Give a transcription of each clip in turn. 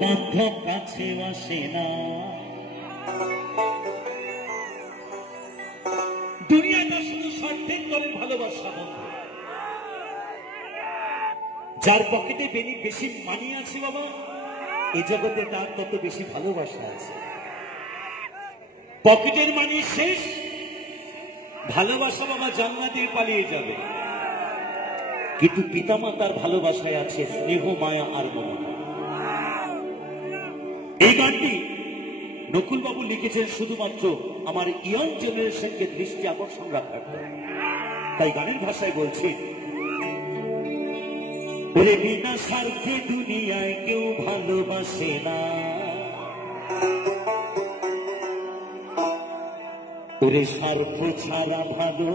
বান্ধব কাছে আসে না। দুনিয়াটা শুধু স্বার্থের তলে ভালোবাসা বন্ধু। যার পকেটে বেশি মানি আছে বাবা, এই জগতে তার তত বেশি ভালোবাসা আছে। পকেটের মানি শেষ, ভালোবাসা বাবা জান্নাতে পালিয়ে যাবে। কিন্তু পিতামাতার ভালোবাসায় আছে স্নেহ, মায়া আর মমতা। এই গানটি নকুল বাবু লিখেছেন শুধুমাত্র আমার ইয়ং জেনারেশনকে দৃষ্টি আকর্ষণ রাখার জন্য। তাই গানের ভাষায় বলছি, ওরে বিনা স্বার্থে দুনিয়ায় কেউ ভালোবাসে না, ওরে স্বার্থ ছাড়া ভালো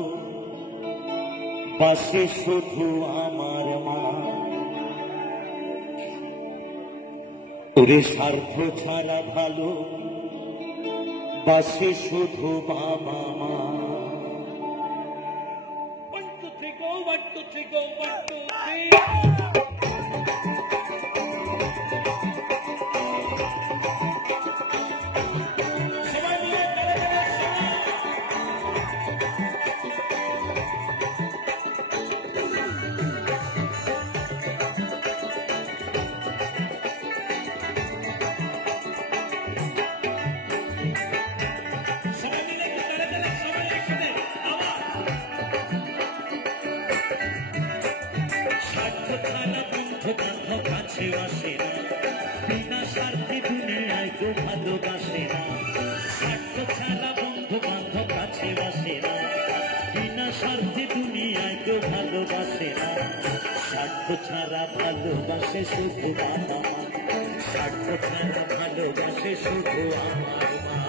বাসে শুধু আমার মা, ওরে স্বার্থ ছাড়া ভালো বাসে শুধু বাবা মা। 1 2 3 go 1 2 3 go 1 2 3। বিনা স্বার্থে দুনিয়ায় কেউ ভালোবাসে না, স্বার্থ ছাড়া বন্ধু বান্ধব কাছে বাসে না। বিনা স্বার্থে দুনিয়ায় কেউ ভালোবাসে না, স্বার্থ ছাড়া ভালোবাসে শুধু বাবা মা, স্বার্থ ছাড়া ভালোবাসে শুধু আমার মা।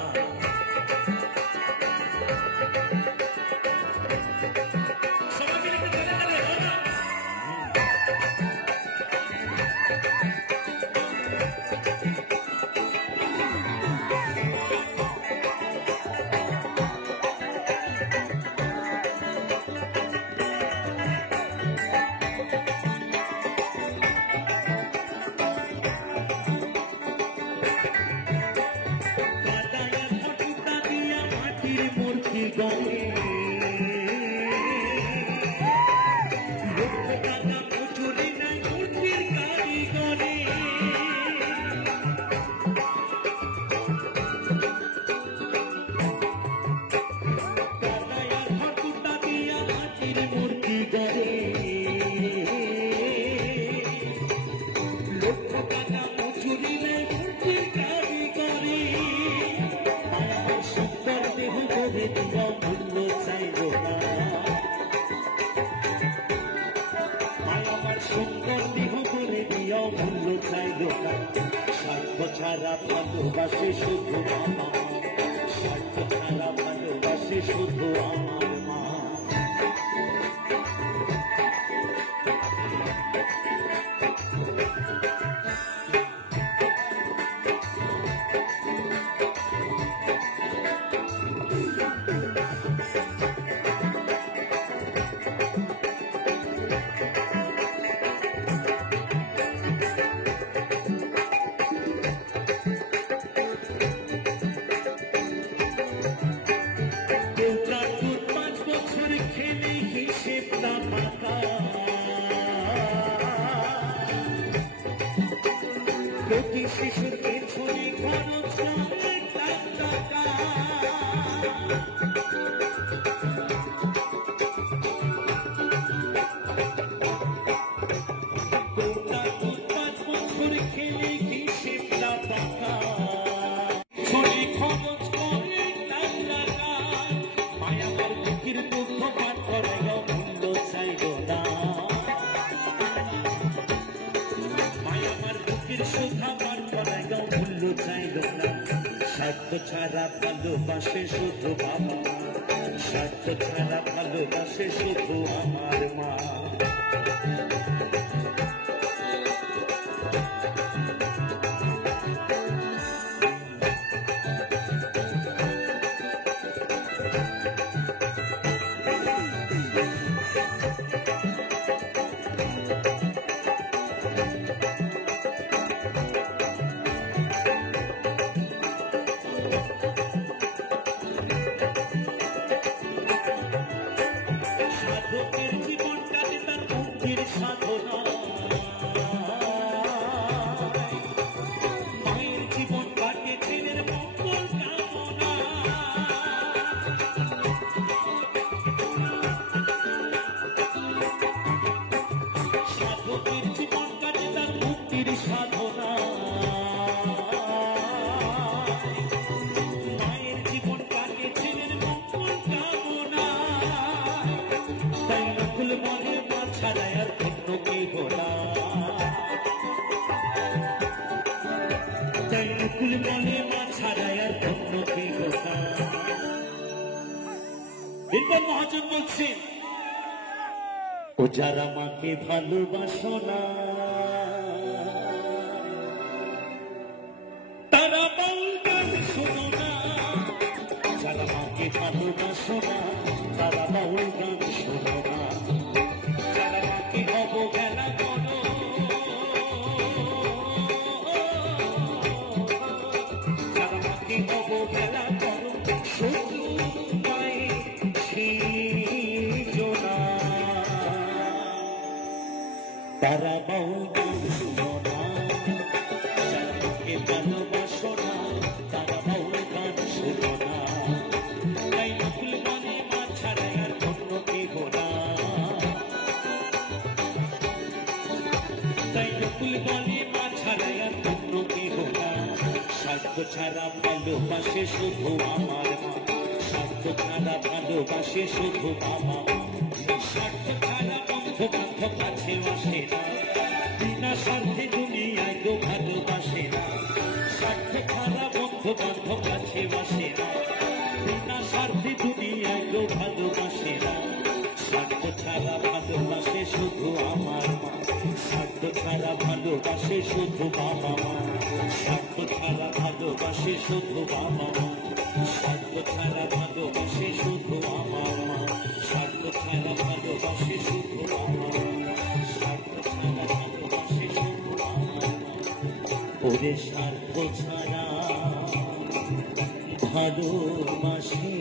স্বার্থ ছাড়া ভালোবাসে শুধু বাবা, স্বার্থ ছাড়া ভালোবাসে শুধু আমার মা। প্রতি শিশুর পেছনে খরচ টাকা, খেলে হিসেব না পাকা, ছড়ি খরচ করে টাকা, মায়াবার বুকের দুঃখ পাঠ করে মূল্য চাইল না, মায়াবার বুকের সুখা পাঠ করে মূল্য চাইল না। স্বার্থ ছাড়া ভালোবাসে শুধু বাবা, স্বার্থ ছাড়া ভালোবাসে শুধু আমার মা। মুক্তির সাধনা মায়ের জীবন কাটে ছেলের মঙ্গল কামনা সাধকের জীবন কাটে তার মুক্তির সাধনা মায়ের জীবন কাটে ছেলের মঙ্গল কামনা তাই নকুল বলে মা ছাড়া আর অন্য কেহ না তাই নকুল বলে মা ছাড়া আর অন্য কেহ না বীরবল মহাজন বলছেন ও যারা মাকে ভালোবাসো না তারা বাউল গান শোনো না যারা মাকে ভালোবাসো না তারা বাউল গান শোনো না যারা মাকে অবহেলা করো যারা মাকে অবহেলা করো শত্রু মায়ে সৃজনা তারা বাউল গান শোনো না যারা মাকে ভালোবাসো না তারা বাউল গান শোনো না তাই নকুল বলে মা ছাড়া আর অন্য কেহ না তাই নকুল বলে মা ছাড়া আর অন্য কেহ না স্বার্থ ছাড়া ভালোবাসে শুধু আমার মা স্বার্থ ছাড়া ভালোবাসে শুধু আমার স্বার্থ ছাড়া বন্ধু বান্ধব কাছে আসে না বিনা স্বার্থে দুনিয়ায় কেউ ভালোবাসে না স্বার্থ ছাড়া বন্ধু বান্ধব কাছে আসে না বিনা স্বার্থে দুনিয়ায় কেউ ভালোবাসে না স্বার্থ ছাড়া ভালোবাসে শুধু আমার মা স্বার্থ ছাড়া ভালোবাসে শুধু বাবা মা স্বার্থ ছাড়া ভালোবাসে শুধু বাবা মা স্বার্থ ছাড়া ভালোবাসে শুধু আমার মা স্বার্থ ছাড়া ভালোবাসে শুধু আমার স্বার্থ ছাড়া ভালোবাসে শুধু আমার ওরে স্বার্থ ছাড়া ভালোবাসে